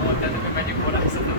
mondtad, hogy menjünk volna visszatudni.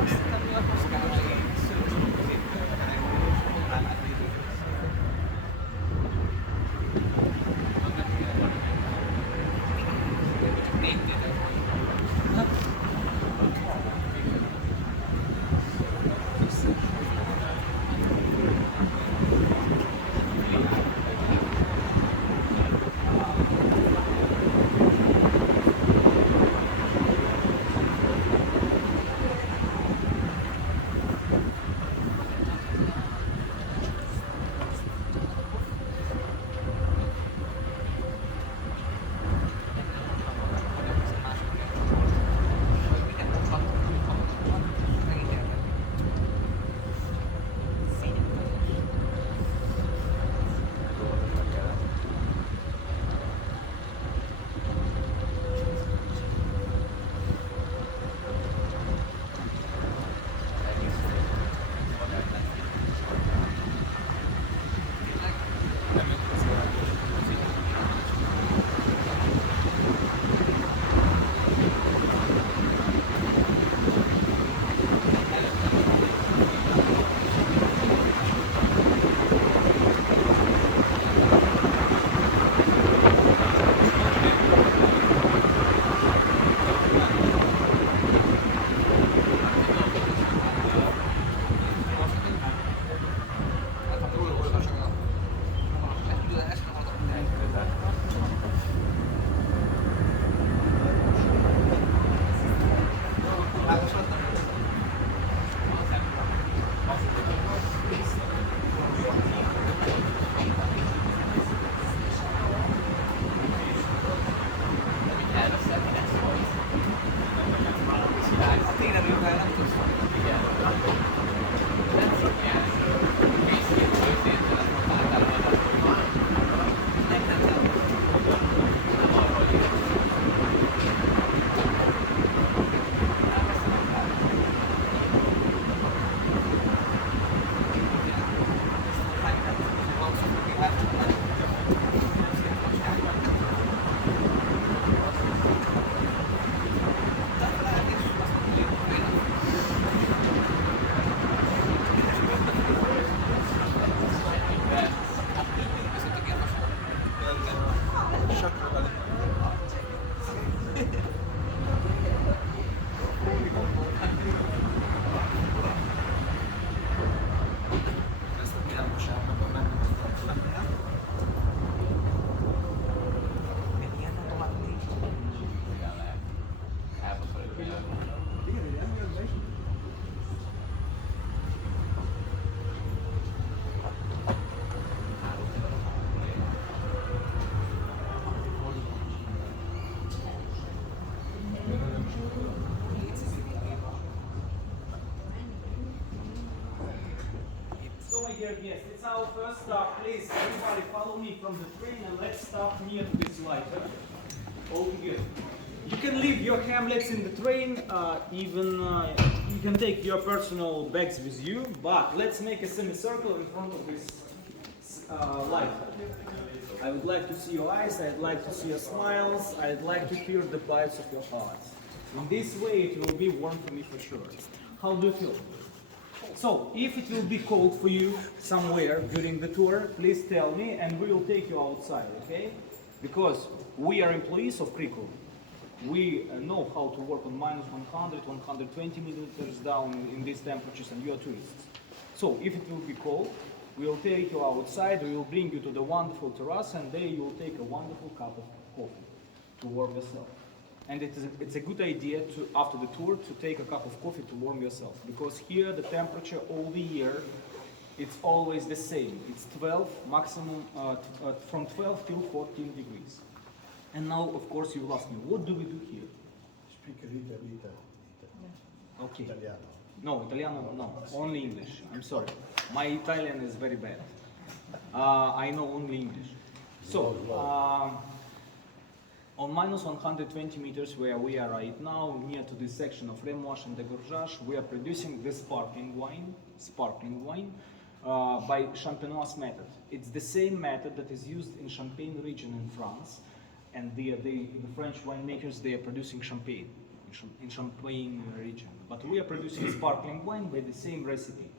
Dear guests, it's our first stop. Please, everybody follow me from the train and let's stop near to this light. All together. You can leave your hamlets in the train, you can take your personal bags with you, but let's make a semicircle in front of this light. I would like to see your eyes, I'd like to see your smiles, I'd like to hear the bites of your hearts. In this way it will be warm for me for sure. How do you feel? So, if it will be cold for you somewhere during the tour, please tell me and we will take you outside, okay? Because we are employees of Cricova. We know how to work on minus 100, 120 millimeters down in these temperatures, and you are tourists. So, if it will be cold, we will take you outside, we will bring you to the wonderful terrace, and there you will take a wonderful cup of coffee to warm yourself. And it's a good idea to, after the tour, to take a cup of coffee to warm yourself, because here the temperature all the year, it's always the same. It's 12, maximum from 12 till 14 degrees. And now, of course, you will ask me, what do we do here? Speak a little. Okay. Italiano. No, Italiano, no, only English. I'm sorry. My Italian is very bad. I know only English. So, on minus 120 meters where we are right now, near to this section of Remoache and Degorgeage, we are producing the sparkling wine by Champenoise method. It's the same method that is used in Champagne region in France, and the French winemakers, they are producing champagne. in Champagne region. But we are producing sparkling wine by the same recipe.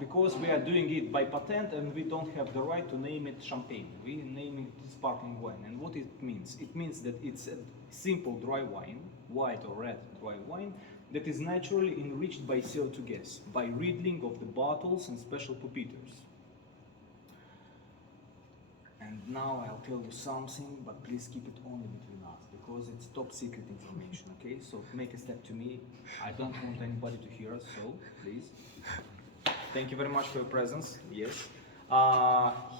Because we are doing it by patent and we don't have the right to name it champagne. We name it sparkling wine. And what it means? It means that it's a simple dry wine, white or red dry wine, that is naturally enriched by CO2 gas, by riddling of the bottles and special puppeaters. And now I'll tell you something, but please keep it only between us, because it's top secret information, okay? So make a step to me. I don't want anybody to hear us, so please. Thank you very much for your presence, yes.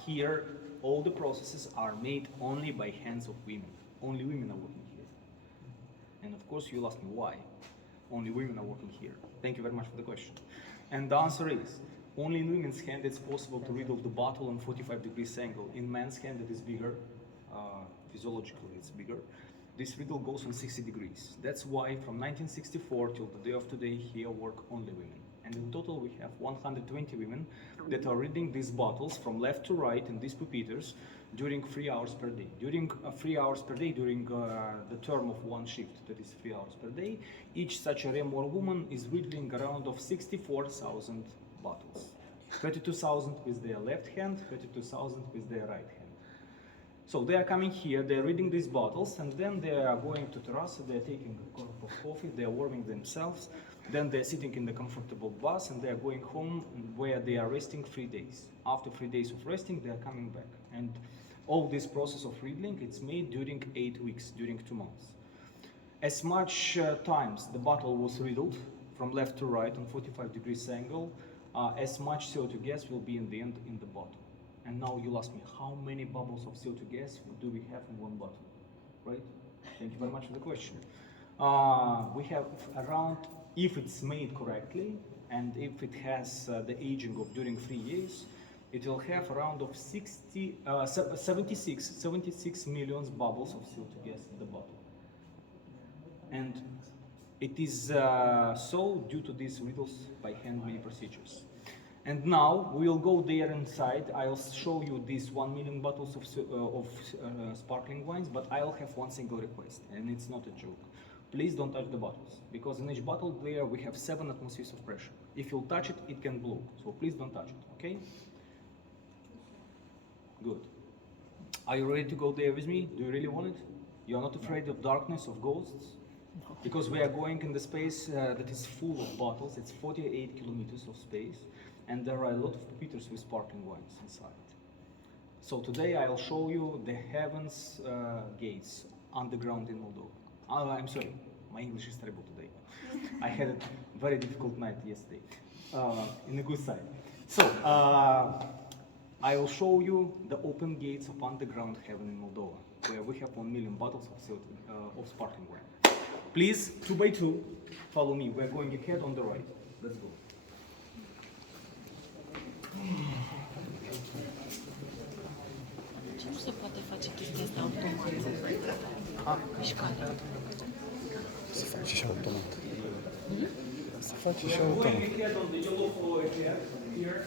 Here, all the processes are made only by hands of women. Only women are working here. And of course, you'll ask me why. Only women are working here. Thank you very much for the question. And the answer is, only in women's hand it's possible to riddle the bottle on 45 degrees angle. In men's hand it is bigger, physiologically it's bigger. This riddle goes on 60 degrees. That's why from 1964 till the day of today here work only women. And in total we have 120 women that are reading these bottles from left to right in these puppeaters during 3 hours per day. During 3 hours per day, during the term of one shift, that is 3 hours per day, each such a remote woman is reading around of 64,000 bottles. 32,000 with their left hand, 32,000 with their right hand. So they are coming here, they are reading these bottles, and then they are going to terrace, they are taking a cup of coffee, they are warming themselves, then they are sitting in the comfortable bus and they are going home where they are resting 3 days. After 3 days of resting, they are coming back. And all this process of riddling, it's made during 8 weeks, during 2 months. As much times the bottle was riddled from left to right on 45 degrees angle, as much CO2 gas will be in the end in the bottle. And now you'll ask me, how many bubbles of CO2 gas do we have in one bottle, right? Thank you very much for the question. We have around, if it's made correctly, and if it has the aging of during 3 years, it will have around of 76 million bubbles of CO2 gas in the bottle. And it is so due to these riddles by hand many procedures. And now we will go there inside. I'll show you these 1 million bottles of sparkling wines, but I'll have one single request, and it's not a joke. Please don't touch the bottles, because in each bottle there we have 7 atmospheres of pressure. If you'll touch it, it can blow. So please don't touch it, okay? Good. Are you ready to go there with me? Do you really want it? You are not afraid of darkness, of ghosts? Because we are going in the space that is full of bottles. It's 48 kilometers of space, and there are a lot of puppeaters with sparkling wines inside. So today I'll show you the heavens gates underground in Moldova. I'm sorry, my English is terrible today. I had a very difficult night yesterday, in a good side. So, I will show you the open gates of underground heaven in Moldova, where we have 1 million bottles of sparkling wine. Please, 2 by 2, follow me. We're going ahead on the right. Let's go. Ce nu se poate face chestia asta automat? Mișcarea. Se face și automat. Se face și We're automat. going ahead on the yellow floor ahead, here.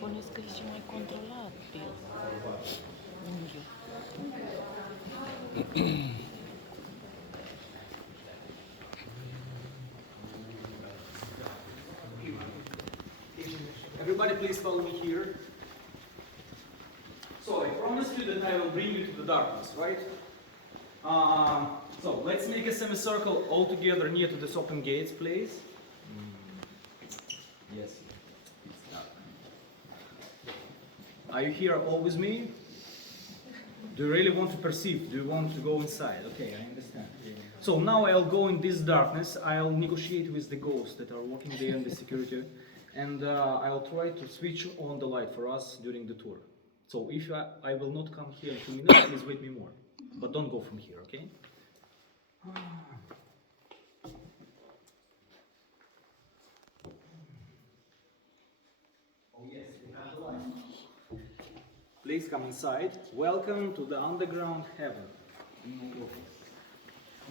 Bănuiesc că e și mai controlabil. Nu știu. Everybody please follow me here. So I promised you that I will bring you to the darkness, right? So let's make a semicircle all together near to this open gates, please. Yes, it's dark. Are you here all with me? Do you really want to perceive? Do you want to go inside? Okay, I understand. So now I'll go in this darkness. I'll negotiate with the ghosts that are working there in the security, and I'll try to switch on the light for us during the tour. So if I will not come here in 2 minutes, please wait me more. But don't go from here, okay? Oh yes, we have the light. Please come inside. Welcome to the underground heaven in Moldova.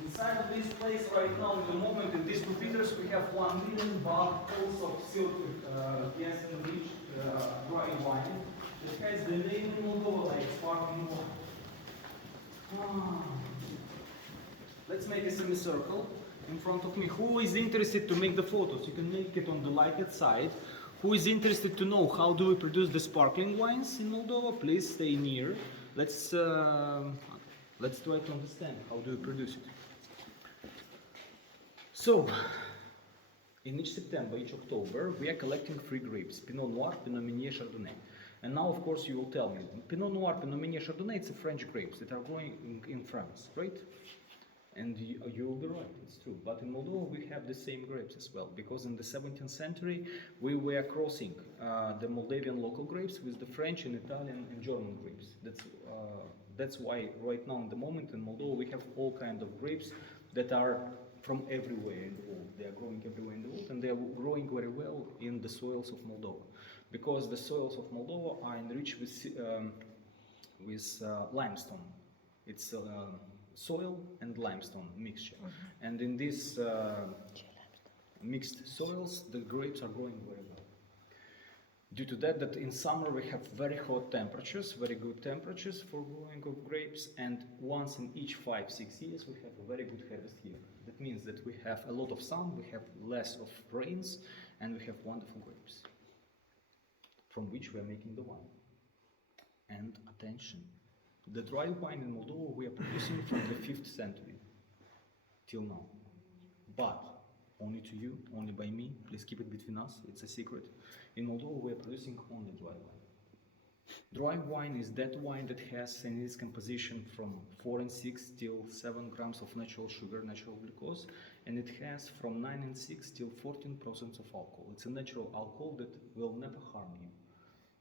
Inside of this place right now, in the moment, in these 2 liters, we have 1 million bottles of silver gas enriched dry wine that has the name in Moldova, like sparkling water. Let's make a semicircle in front of me. Who is interested to make the photos? You can make it on the lighted side. Who is interested to know how do we produce the sparkling wines in Moldova? Please stay near. Let's try to understand how do we produce it. So, in each September, each October, we are collecting 3 grapes: Pinot Noir, Pinot Meunier, Chardonnay. And now, of course, you will tell me, Pinot Noir, Pinot Meunier, Chardonnay, it's a French grapes that are growing in France, right? And you will be right, it's true. But in Moldova, we have the same grapes as well, because in the 17th century, we were crossing the Moldavian local grapes with the French and Italian and German grapes. That's why right now, in the moment, in Moldova, we have all kinds of grapes that are from everywhere in the world. They are growing everywhere in the world, and they are growing very well in the soils of Moldova, because the soils of Moldova are enriched with limestone. It's soil and limestone mixture, and in these mixed soils, the grapes are growing very well. Due to that in summer we have very hot temperatures, very good temperatures for growing of grapes, and once in each 5-6 years we have a very good harvest year. That means that we have a lot of sun, we have less of rains, and we have wonderful grapes, from which we are making the wine. And attention, the dry wine in Moldova we are producing from the 5th century till now. But only to you, only by me, please keep it between us, it's a secret. In Moldova we are producing only dry wine. Dry wine is that wine that has in its composition from 4 and 6 till 7 grams of natural sugar, natural glucose, and it has from 9 and 6 till 14% of alcohol. It's a natural alcohol that will never harm you.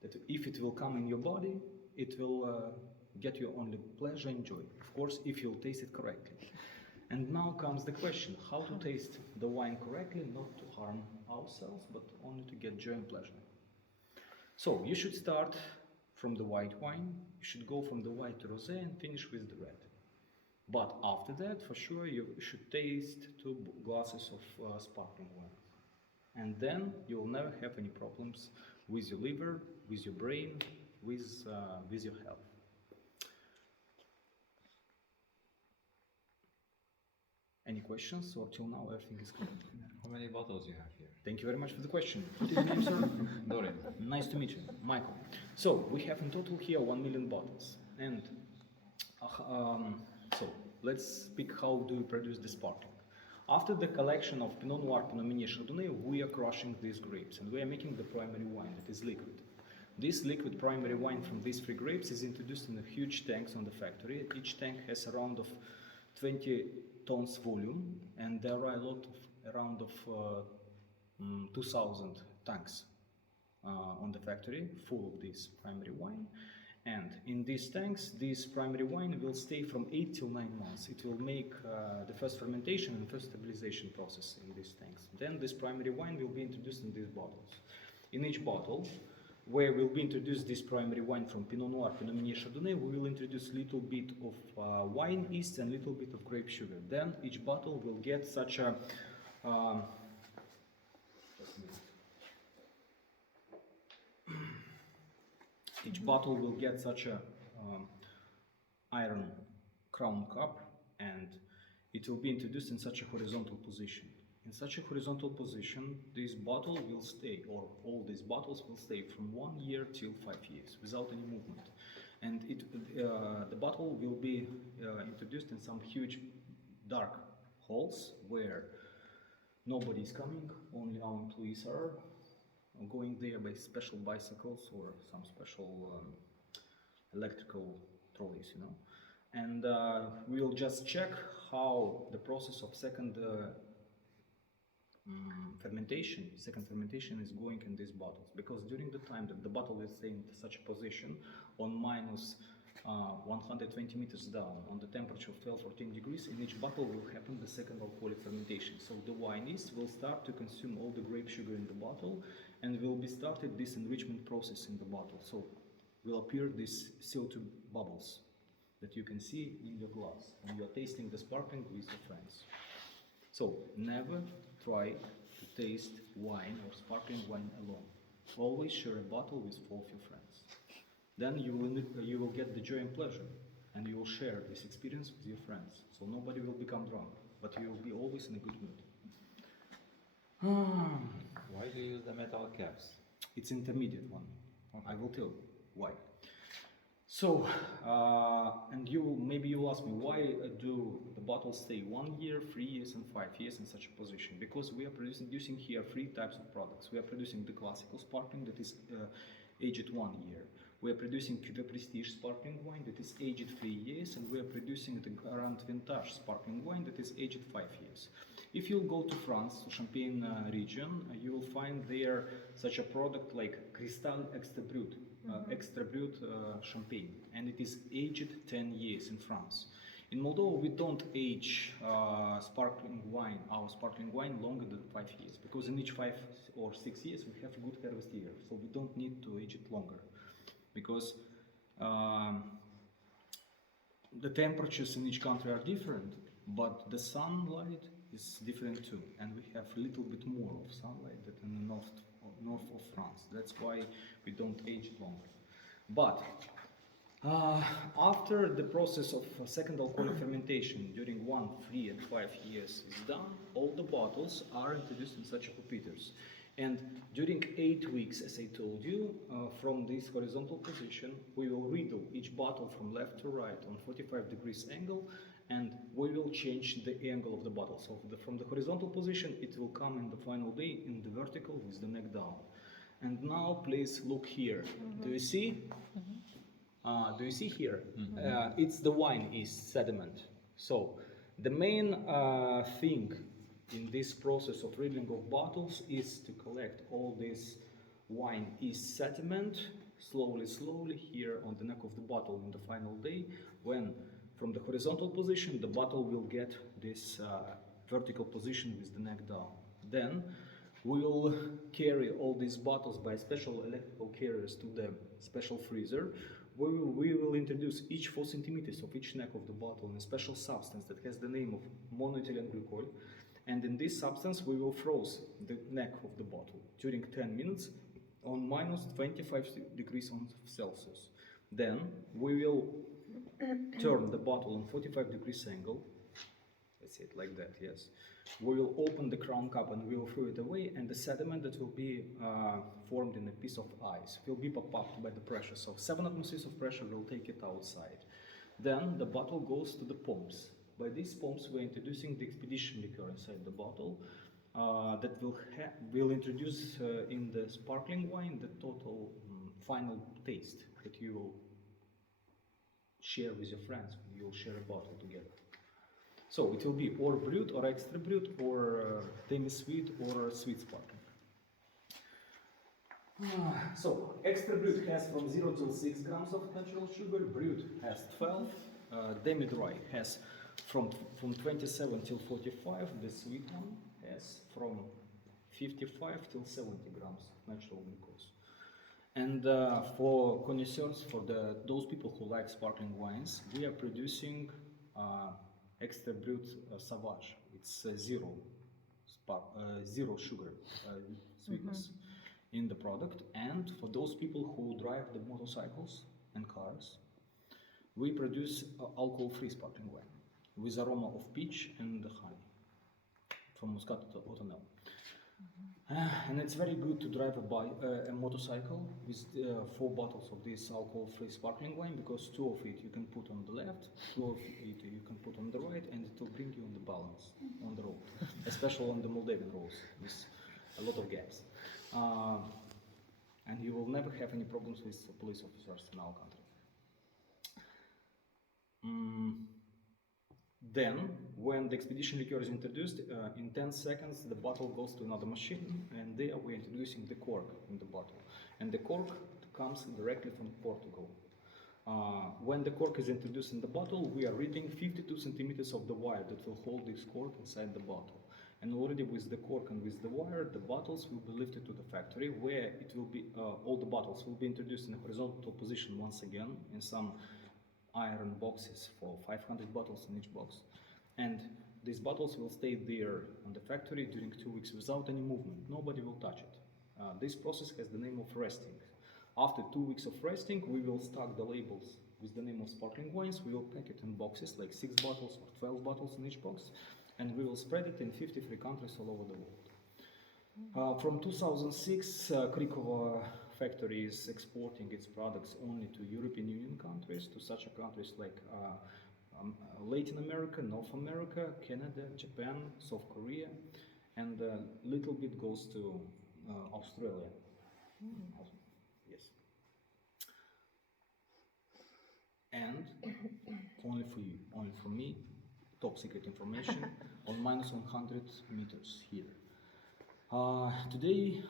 That if it will come in your body, it will get you only pleasure and joy. Of course, if you'll taste it correctly. And now comes the question, how to taste the wine correctly, not to harm ourselves, but only to get joy and pleasure. So, you should start from the white wine, you should go from the white to rosé and finish with the red. But after that, for sure, you should taste 2 glasses of sparkling wine. And then you will never have any problems with your liver, with your brain, with your health. Any questions, or till now everything is correct? How many bottles you have here? Thank you very much for the question. What is your name, sir? Dorin. Nice to meet you, Michael. So, we have in total here 1 million bottles. And so, let's speak how do we produce the sparkling. After the collection of Pinot Noir, Pinot Meunier, Chardonnay, we are crushing these grapes and we are making the primary wine that is liquid. This liquid primary wine from these 3 grapes is introduced in a huge tanks on the factory. Each tank has around of 20 tons volume, and there are around 2,000 tanks on the factory full of this primary wine. And in these tanks, this primary wine will stay from 8 till 9 months. It will make the first fermentation and first stabilization process in these tanks. Then this primary wine will be introduced in these bottles. In each bottle, where will be introduced this primary wine from Pinot Noir, Pinot Meunier, Chardonnay, we will introduce little bit of wine yeast and little bit of grape sugar. Then each bottle will get such a iron crown cup, and it will be introduced in such a horizontal position. In such a horizontal position, this bottle will stay, or all these bottles will stay from 1 year till 5 years without any movement. And the bottle will be introduced in some huge dark halls where nobody is coming, only our employees are going there by special bicycles or some special electrical trolleys, you know. And we'll just check how the process of second fermentation is going in these bottles, because during the time that the bottle is in such a position on minus 120 meters down on the temperature of 12-14 degrees, in each bottle will happen the second alcoholic fermentation. So the wine yeast will start to consume all the grape sugar in the bottle, and will be started this enrichment process in the bottle. So will appear these CO2 bubbles. that you can see in your glass when you are tasting the sparkling with your friends. So never try to taste wine or sparkling wine alone. Always share a bottle with 4 of your friends. Then you will get the joy and pleasure, and you will share this experience with your friends. So nobody will become drunk, but you will be always in a good mood. Why do you use the metal caps? It's intermediate one. I will tell you why. So, and maybe you'll ask me, why do the bottles stay 1 year, 3 years, and 5 years in such a position? Because we are producing here 3 types of products. We are producing the classical sparkling that is aged 1 year. We are producing the prestige sparkling wine that is aged 3 years, and we are producing the Grand Vintage sparkling wine that is aged 5 years. If you go to France, to Champagne region, you will find there such a product like Cristal Extra Brut, Extra Brut Champagne, and it is aged 10 years in France. In Moldova, we don't age our sparkling wine longer than 5 years, because in each 5 or 6 years we have a good harvest year, so we don't need to age it longer, because the temperatures in each country are different, but the sunlight is different too, and we have a little bit more of sunlight than in the north of France. That's why we don't age it longer. But after the process of second alcoholic fermentation during 1, 3, and 5 years is done, all the bottles are introduced in such repeaters. And during 8 weeks, as I told you, from this horizontal position, we will riddle each bottle from left to right on 45 degrees angle, and we will change the angle of the bottle. So from the horizontal position, it will come in the final day in the vertical with the neck down. And now please look here. Do you see? Do you see here? It's the wine is sediment. So the main thing in this process of riddling of bottles is to collect all this wine is sediment slowly here on the neck of the bottle in the final day, when from the horizontal position the bottle will get this vertical position with the neck down. Then we will carry all these bottles by special electrical carriers to the special freezer. We will introduce each 4 centimeters of each neck of the bottle in a special substance that has the name of monoethylene glycol. And in this substance we will froze the neck of the bottle during 10 minutes on minus 25 degrees Celsius. Then we will turn the bottle on 45 degrees angle. Let's say it like that, yes. We will open the crown cap and we will throw it away, and the sediment that will be formed in a piece of ice will be popped up by the pressure. So 7 atmospheres of pressure will take it outside. Then the bottle goes to the pumps. By these pumps we are introducing the expedition liqueur inside the bottle that will introduce in the sparkling wine the total final taste that you will share with your friends when you will share a bottle together. So it will be or brut or extra brut or demi-sweet or sweet sparkling. So extra brut has from 0 to 6 grams of natural sugar, brut has 12, demi-dry has from 27 till 45, the sweet one has from 55 till 70 grams natural glucose. And for connoisseurs, for those people who like sparkling wines, we are producing extra brut sauvage. It's zero sugar sweetness in the product. And for those people who drive the motorcycles and cars, we produce alcohol-free sparkling wine with aroma of peach and honey from Muscat Otonel. And it's very good to drive a motorcycle with 4 bottles of this alcohol-free sparkling wine, because 2 of it you can put on the left, 2 of it you can put on the right, and it will bring you on the balance on the road, especially on the Moldavian roads with a lot of gaps. And you will never have any problems with police officers in our country. Then, when the expedition liqueur is introduced, in 10 seconds the bottle goes to another machine, and there we're introducing the cork in the bottle. And the cork comes directly from Portugal. When the cork is introduced in the bottle, we are reading 52 centimeters of the wire that will hold this cork inside the bottle. And already with the cork and with the wire, the bottles will be lifted to the factory, where it will be all the bottles will be introduced in a horizontal position once again in some iron boxes for 500 bottles in each box. And these bottles will stay there on the factory during 2 weeks without any movement. Nobody will touch it. This process has the name of resting. After 2 weeks of resting, we will stack the labels with the name of sparkling wines. We will pack it in boxes, like 6 bottles or 12 bottles in each box, and we will spread it in 53 countries all over the world. From 2006, Cricova factory is exporting its products only to European Union countries, to such countries like Latin America, North America, Canada, Japan, South Korea, and a little bit goes to Australia. Yes. And only for you, only for me, top secret information on -100 meters here. Today,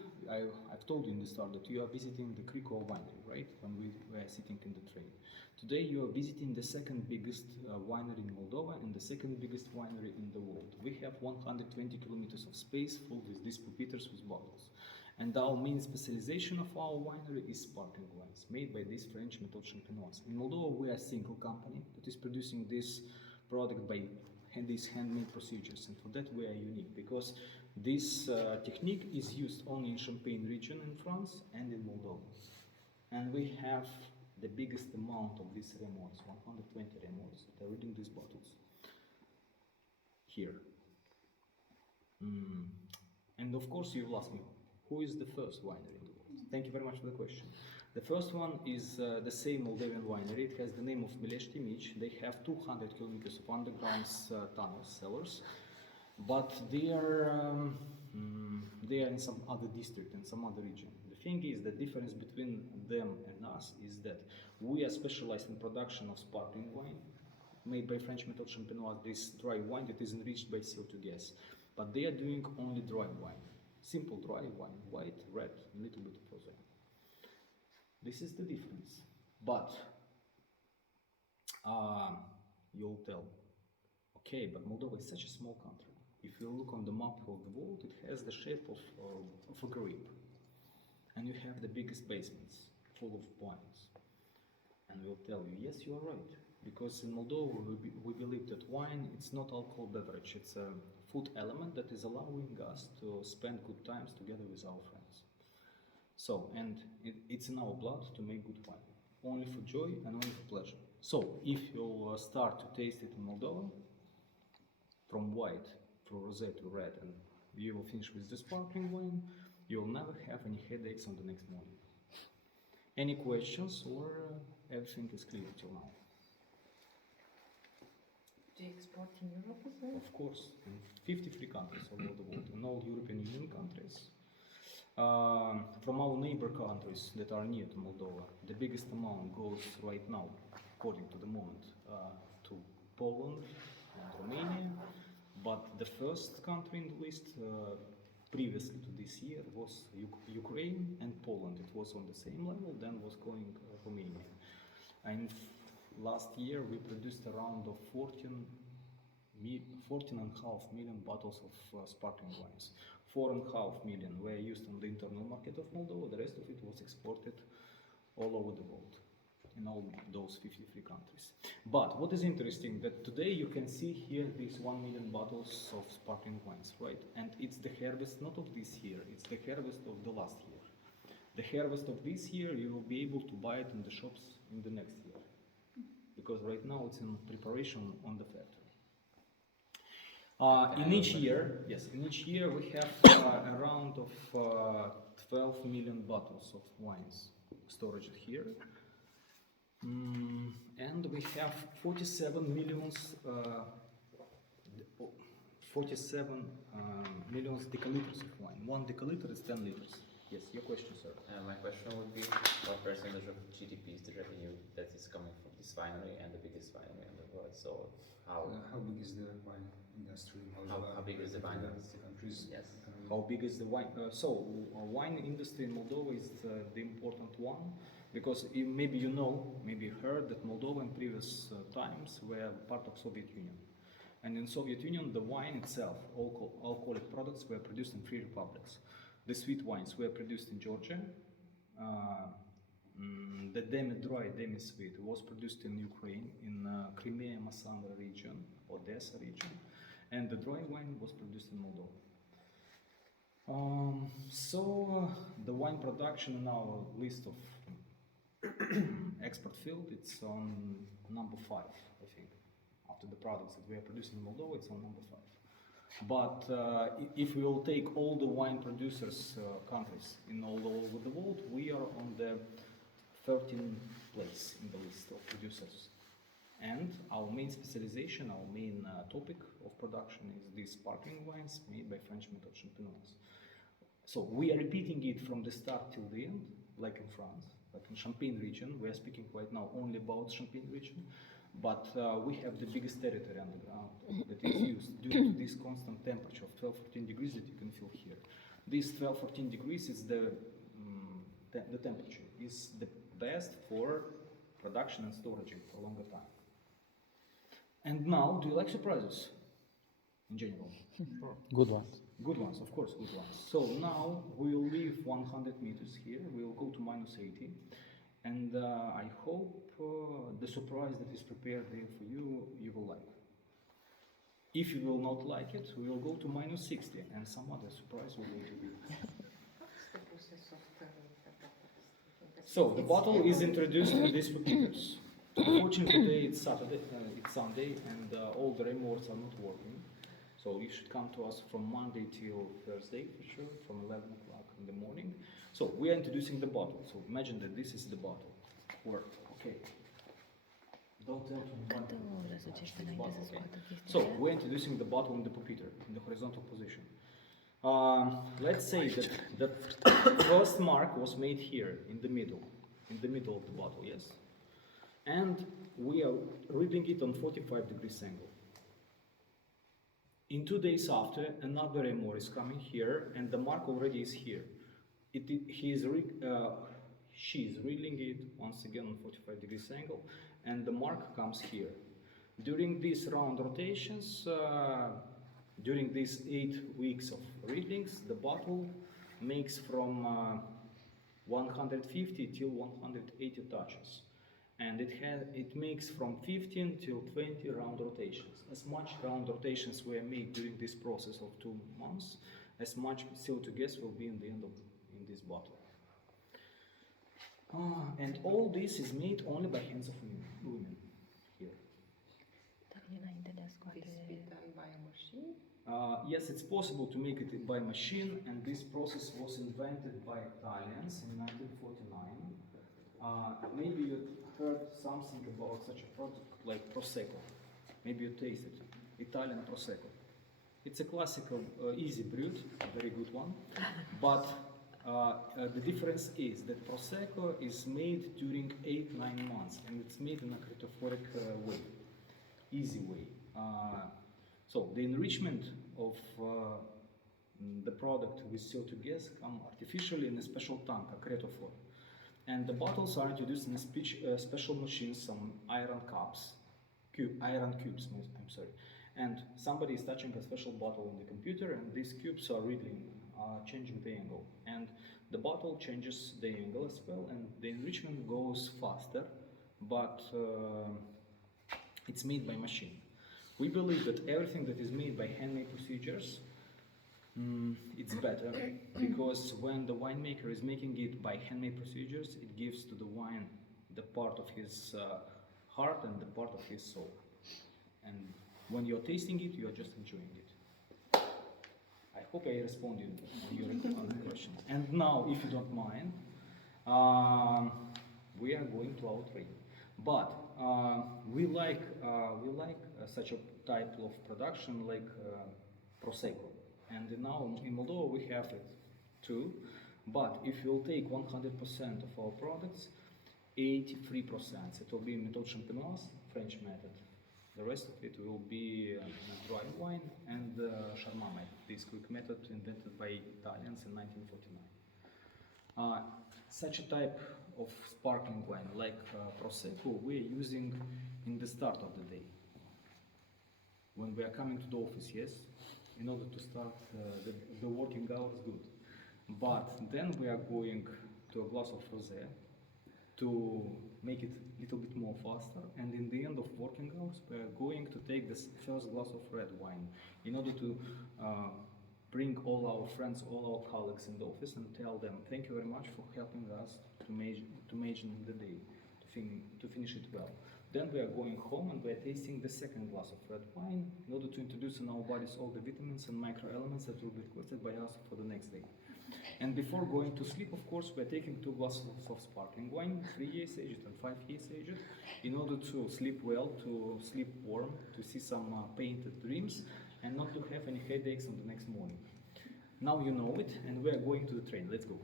I've told you in the start that you are visiting the Cricova Winery, right? When we were sitting in the train. Today you are visiting the second biggest winery in Moldova and the second biggest winery in the world. We have 120 kilometers of space full with these pupitres with bottles. And our main specialization of our winery is sparkling wines, made by this French method champenoise. In Moldova, we are a single company that is producing this product by these handmade procedures, and for that we are unique, because this technique is used only in Champagne region in France and in Moldova. And we have the biggest amount of these remotes, 120 remotes that are reading these bottles here. And of course you will ask me, who is the first winery in the world? Thank you very much for the question. The first one is the same Moldovan winery. It has the name of Milești Mici. They have 200 kilometers of underground tunnels, cellars, but they are in some other district, in some other region. The thing is, the difference between them and us is that we are specialized in production of sparkling wine, made by French method champenoise, this dry wine that is enriched by CO2 gas. But they are doing only dry wine, simple dry wine, white, red, a little bit of rosé. This is the difference. But you'll tell, okay, but Moldova is such a small country. If you look on the map of the world, it has the shape of a grape. And you have the biggest basements full of wines. And we'll tell you, yes, you are right. Because in Moldova, we believe that wine, it's not alcohol beverage. It's a food element that is allowing us to spend good times together with our friends. So, and it's in our blood to make good wine. Only for joy and only for pleasure. So, if you start to taste it in Moldova, from white, from rosé to red, and you will finish with the sparkling wine, you'll never have any headaches on the next morning. Any questions, or everything is clear till now? Do you export in Europe as well? Of course, in 53 countries all over the world, in all European Union countries. From our neighbor countries that are near to Moldova, the biggest amount goes right now, according to the moment, to Poland and Romania. But the first country in the list, previously to this year, was Ukraine and Poland. It was on the same level, then was going Romania. And last year we produced around 14.5 million bottles of sparkling wines. 4.5 million were used on the internal market of Moldova. The rest of it was exported all over the world, in all those 53 countries. But what is interesting, that today you can see here these 1 million bottles of sparkling wines, right? And it's the harvest not of this year, it's the harvest of the last year. The harvest of this year, you will be able to buy it in the shops in the next year. Because right now it's in preparation on the factory. In each year, we have around of 12 million bottles of wines stored here. And we have 47 millions decaliters of wine. 1 deciliter is 10 liters. Yes, your question, sir. My question would be, what percentage of GDP is the revenue that is coming from this winery and the biggest winery in the world? So how big is the wine industry in Moldova? How big is the wine industry? industry? Yes. How big is the wine? Wine industry in Moldova is the important one, because maybe you know, maybe you heard that Moldova in previous times were part of Soviet Union. And in Soviet Union, the wine itself, alcoholic products, were produced in 3 republics. The sweet wines were produced in Georgia, The demi-dry, demi-sweet was produced in Ukraine, in Crimea, Masandra region, Odessa region, and the dry wine was produced in Moldova. The wine production in our list of export field, it's on number 5, I think. After the products that we are producing in Moldova, it's on number 5. But if we will take all the wine producers countries in all over the world, we are on the 13th place in the list of producers. And our main specialization, our main topic of production is these sparkling wines made by French method champenoise. So we are repeating it from the start till the end, like in France, like in Champagne region. We are speaking right now only about Champagne region, but we have the biggest territory underground that is used due to this constant temperature of 12-14 degrees that you can feel here. This 12-14 degrees is the temperature is the best for production and storage for a longer time. And now, do you like surprises in general? Good ones. Good ones, of course, good ones. So now we will leave 100 meters here, we will go to -80, and I hope the surprise that is prepared there for you, you will like. If you will not like it, we will go to -60, and some other surprise will wait for you. So the bottle is introduced in these repeaters. Unfortunately, today it's Saturday, it's Sunday, and all the remotes are not working. So you should come to us from Monday till Thursday for sure, from 11 o'clock in the morning. So we are introducing the bottle. So imagine that this is the bottle. Or okay. Don't tell me. So we're introducing the bottle in the puppeteer, in the horizontal position. Let's say that the first mark was made here in the middle of the bottle, yes? And we are reading it on 45 degrees angle. In 2 days after, another remor is coming here, and the mark already is here. She is reading it once again on 45 degrees angle, and the mark comes here. During these round rotations, during these 8 weeks of readings, the bottle makes from 150 till 180 touches. And it makes from 15 till 20 round rotations. As much round rotations were made during this process of 2 months, as much CO2 gas will be in the end of in this bottle. And all this is made only by hands of women here. Yes, it's possible to make it by machine, and this process was invented by Italians in 1949. Maybe you heard something about such a product like Prosecco. Maybe you tasted Italian Prosecco. It's a classical, easy brewed, very good one. But the difference is that Prosecco is made during 8-9 months, and it's made in a critophoric way, easy way. So the enrichment of the product with CO2 gas come artificially in a special tank, a cretophore. And the bottles are introduced in a special machines, some iron cubes, I'm sorry. And somebody is touching a special bottle in the computer, and these cubes are reading, changing the angle. And the bottle changes the angle as well, and the enrichment goes faster, but it's made by machine. We believe that everything that is made by handmade procedures, it's better, because when the winemaker is making it by handmade procedures, it gives to the wine the part of his heart and the part of his soul. And when you're tasting it, you're just enjoying it. I hope I responded to your question. And now, if you don't mind, we are going to our train. But we like such a type of production like Prosecco. And now in Moldova we have it too. But if you'll take 100% of our products, 83% it will be method champenoise, French method. The rest of it will be dry wine and Charmat method, this quick method invented by Italians in 1949. Such a type of sparkling wine like Prosecco we are using in the start of the day. When we are coming to the office, yes, in order to start the working hours good. But then we are going to a glass of rosé, to make it a little bit more faster. And in the end of working hours, we are going to take this first glass of red wine in order to bring all our friends, all our colleagues in the office and tell them thank you very much for helping us to imagine the day, to finish it well. Then we are going home and we are tasting the second glass of red wine in order to introduce in our bodies all the vitamins and microelements that will be requested by us for the next day. And before going to sleep, of course, we are taking 2 glasses of sparkling wine, 3 years aged and 5 years aged, in order to sleep well, to sleep warm, to see some painted dreams, and not to have any headaches on the next morning. Now you know it, and we are going to the train. Let's go.